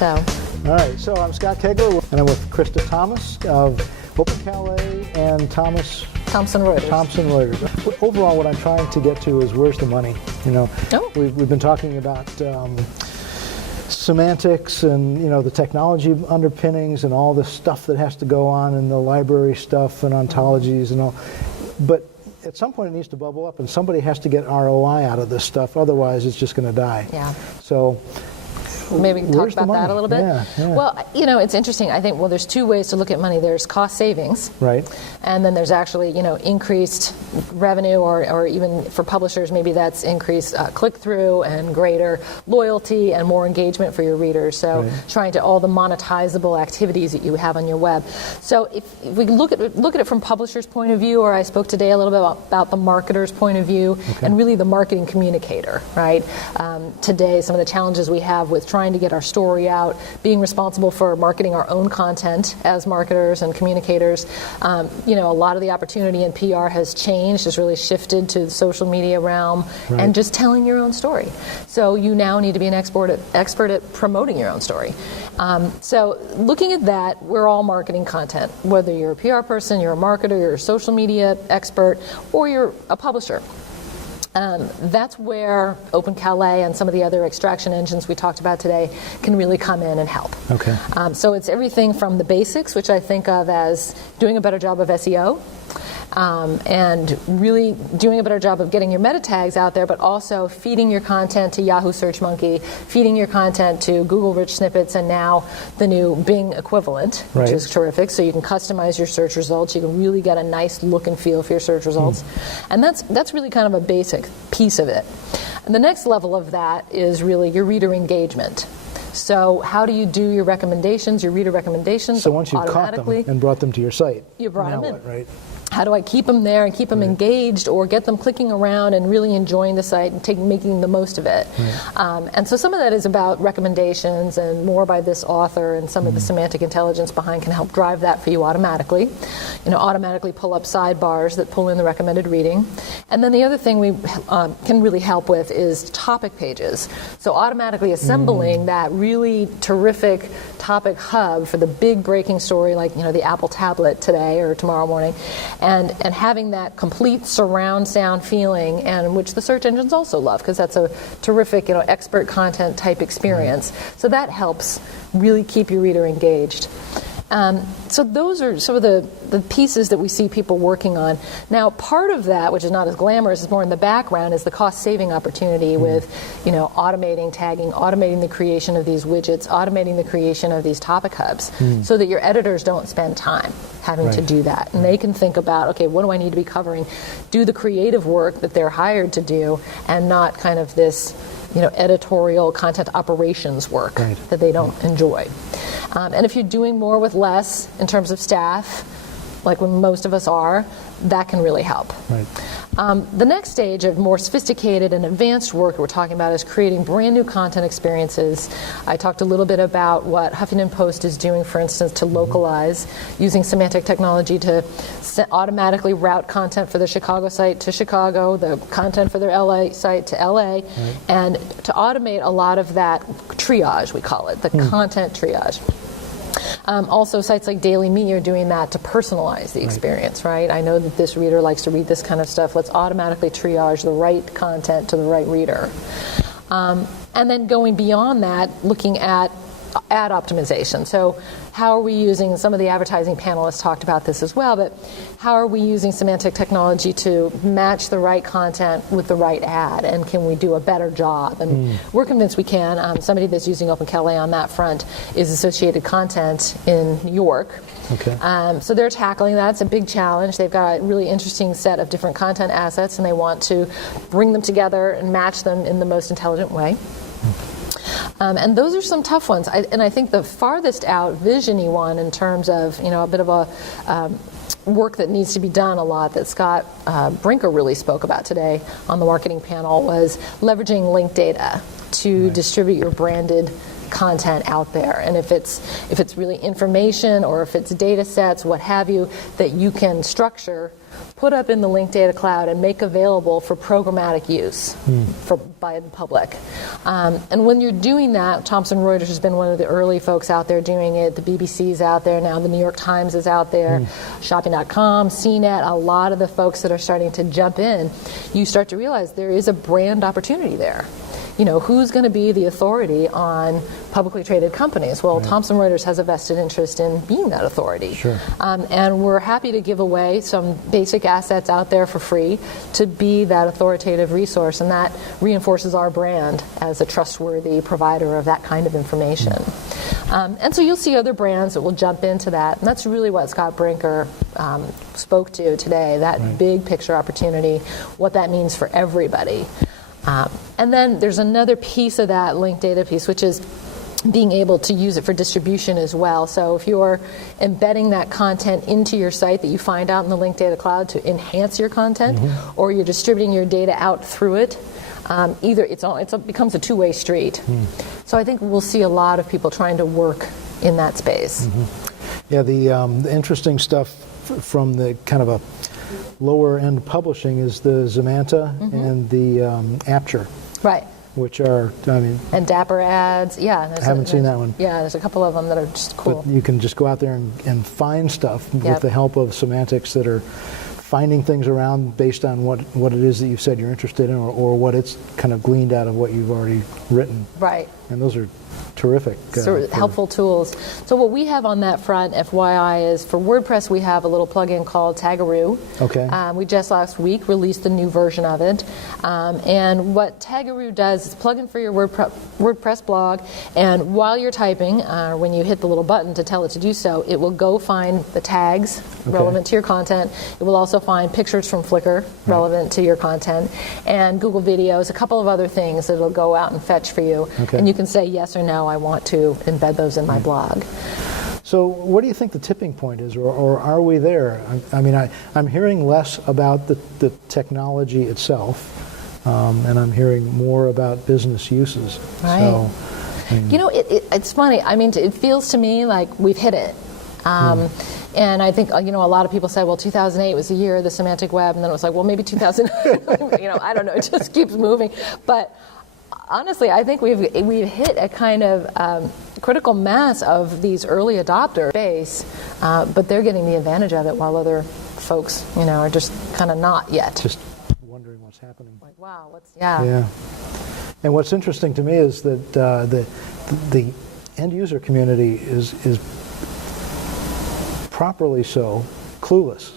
So. All right, so I'm Scott Koegler, and I'm with Krista Thomas of Open Calais and Thomson Reuters. Overall, what I'm trying to get to is where's the money? We've been talking about semantics and the technology underpinnings and all the stuff that has to go on in the library stuff and ontologies and all, but at some point it needs to bubble up and somebody has to get ROI out of this stuff, otherwise it's just going to die. Yeah. So maybe we can talk about that a little bit. Yeah. Well, it's interesting. I think, there's two ways to look at money. There's cost savings. Right. And then there's actually, increased revenue or even for publishers, maybe that's increased click-through and greater loyalty and more engagement for your readers. So trying to all the monetizable activities that you have on your web. So if we look at it from publisher's point of view, or I spoke today a little bit about the marketer's point of view, and really the marketing communicator, right? Today, some of the challenges we have with trying to get our story out, being responsible for marketing our own content as marketers and communicators. A lot of the opportunity in PR has changed, has really shifted to the social media realm and just telling your own story. So you now need to be an expert at promoting your own story. So looking at that, we're all marketing content, whether you're a PR person, you're a marketer, you're a social media expert, or you're a publisher. That's where Open Calais and some of the other extraction engines we talked about today can really come in and help. Okay. So it's everything from the basics, which I think of as doing a better job of SEO, and really doing a better job of getting your meta tags out there, but also feeding your content to Yahoo Search Monkey, feeding your content to Google Rich Snippets, and now the new Bing equivalent, which is terrific. So you can customize your search results. You can really get a nice look and feel for your search results. And that's really kind of a basic piece of it. And the next level of that is really your reader engagement. So how do you do your recommendations, your reader recommendations? So once you've caught them and brought them to your site, you brought them in. What, right? How do I keep them there and keep them engaged, or get them clicking around and really enjoying the site and making the most of it? And so some of that is about recommendations, and more by this author, and some of the semantic intelligence behind can help drive that for you automatically. Automatically pull up sidebars that pull in the recommended reading. And then the other thing we can really help with is topic pages. So automatically assembling that really terrific topic hub for the big breaking story, like the Apple tablet today or tomorrow morning. And having that complete surround sound feeling, and which the search engines also love, because that's a terrific, expert content type experience. So that helps really keep your reader engaged. So those are some of the pieces that we see people working on. Now, part of that, which is not as glamorous, is more in the background, is the cost-saving opportunity with, automating tagging, automating the creation of these widgets, automating the creation of these topic hubs, so that your editors don't spend time having to do that. And they can think about, okay, what do I need to be covering? Do the creative work that they're hired to do, and not kind of this editorial content operations work that they don't enjoy. And if you're doing more with less in terms of staff, like when most of us are, that can really help. The next stage of more sophisticated and advanced work we're talking about is creating brand new content experiences. I talked a little bit about what Huffington Post is doing, for instance, to localize, using semantic technology to automatically route content for the Chicago site to Chicago, the content for their LA site to LA, and to automate a lot of that triage, we call it, the content triage. Also, sites like Daily Me are doing that to personalize the experience, right? I know that this reader likes to read this kind of stuff. Let's automatically triage the right content to the right reader. And then going beyond that, looking at ad optimization. So how are we using, some of the advertising panelists talked about this as well, but how are we using semantic technology to match the right content with the right ad, and can we do a better job? And we're convinced we can. Somebody that's using Open Calais on that front is Associated Content in New York. So they're tackling that. It's a big challenge. They've got a really interesting set of different content assets, and they want to bring them together and match them in the most intelligent way. And those are some tough ones. And I think the farthest out visiony one in terms of, a bit of a work that needs to be done a lot that Scott Brinker really spoke about today on the marketing panel was leveraging linked data to distribute your branded content out there. And if it's really information, or if it's data sets, what have you, that you can structure, put up in the linked data cloud, and make available for programmatic use by the public. And when you're doing that, Thomson Reuters has been one of the early folks out there doing it. The BBC's out there now. The New York Times is out there. Shopping.com, CNET, a lot of the folks that are starting to jump in, you start to realize there is a brand opportunity there. You know, who's going to be the authority on publicly traded companies? Well, Thomson Reuters has a vested interest in being that authority. Sure. And we're happy to give away some basic assets out there for free to be that authoritative resource, and that reinforces our brand as a trustworthy provider of that kind of information. And so you'll see other brands that will jump into that, and that's really what Scott Brinker spoke to today, that big picture opportunity, what that means for everybody. And then there's another piece of that linked data piece, which is being able to use it for distribution as well. So if you're embedding that content into your site that you find out in the linked data cloud to enhance your content, or you're distributing your data out through it, either it becomes a two-way street. So I think we'll see a lot of people trying to work in that space. Yeah, the interesting stuff from the kind of a lower end publishing is the Zemanta and the Apture. Right. Which are, and Dapper Ads, yeah. I haven't seen that one. Yeah, there's a couple of them that are just cool. But you can just go out there and find stuff with the help of semantics that are finding things around based on what it is that you've said you're interested in, or what it's kind of gleaned out of what you've already written. Right. And those are terrific. Helpful tools. So what we have on that front, FYI, is for WordPress we have a little plugin called Tagaroo. Okay. We just last week released the new version of it. And what Tagaroo does is plug in for your WordPress blog, and while you're typing, when you hit the little button to tell it to do so, it will go find the tags relevant to your content. It will also find pictures from Flickr relevant to your content, and Google Videos, a couple of other things that it'll go out and fetch for you. Okay. And you can say yes or no, I want to embed those in my blog. So what do you think the tipping point is, or are we there? I'm hearing less about the technology itself, and I'm hearing more about business uses. Right. So, it's funny. It feels to me like we've hit it. And I think, a lot of people said, well, 2008 was the year of the semantic web, and then it was like, well, maybe 2000, I don't know, it just keeps moving. But honestly, I think we've hit a kind of critical mass of these early adopter base, but they're getting the advantage of it while other folks, are just kind of not yet. Just wondering what's happening. Like, wow, Yeah. And what's interesting to me is that the end user community is properly so clueless.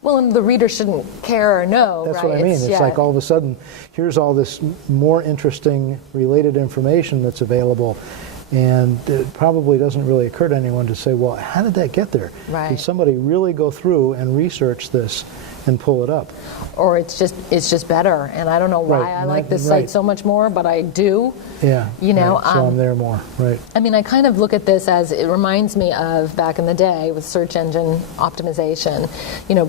Well, and the reader shouldn't care or know, That's right? what I mean. It's like all of a sudden, here's all this more interesting related information that's available, and it probably doesn't really occur to anyone to say, well, how did that get there? Right. Did somebody really go through and research this and pull it up? Or it's just better, and I don't know why I like this site so much more, but I do. Yeah. So I'm there more. Right. I kind of look at this as it reminds me of back in the day with search engine optimization.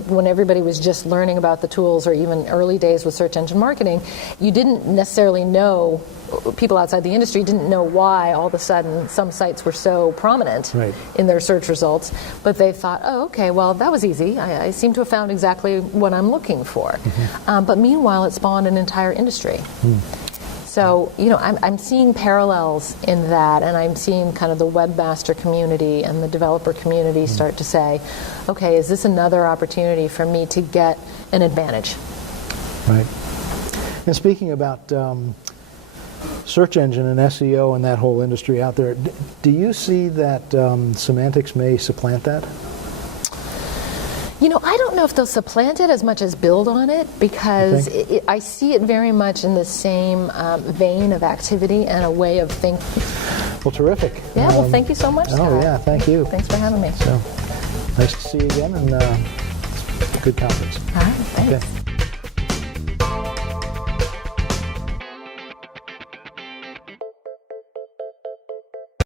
When everybody was just learning about the tools, or even early days with search engine marketing, you didn't necessarily know. People outside the industry didn't know why all of a sudden some sites were so prominent in their search results, but they thought, oh, okay, well, that was easy. I seem to have found exactly what I'm looking for. But meanwhile, it spawned an entire industry. So, I'm seeing parallels in that, and I'm seeing kind of the webmaster community and the developer community start to say, okay, is this another opportunity for me to get an advantage? Right. And speaking about search engine and SEO and that whole industry out there, do you see that semantics may supplant that? I don't know if they'll supplant it as much as build on it, because I see it very much in the same vein of activity and a way of thinking. Well, terrific. Yeah, well, thank you so much, Scott. Oh, yeah, thank you. Thanks for having me. So, nice to see you again, and good conference. All right, thanks. Okay.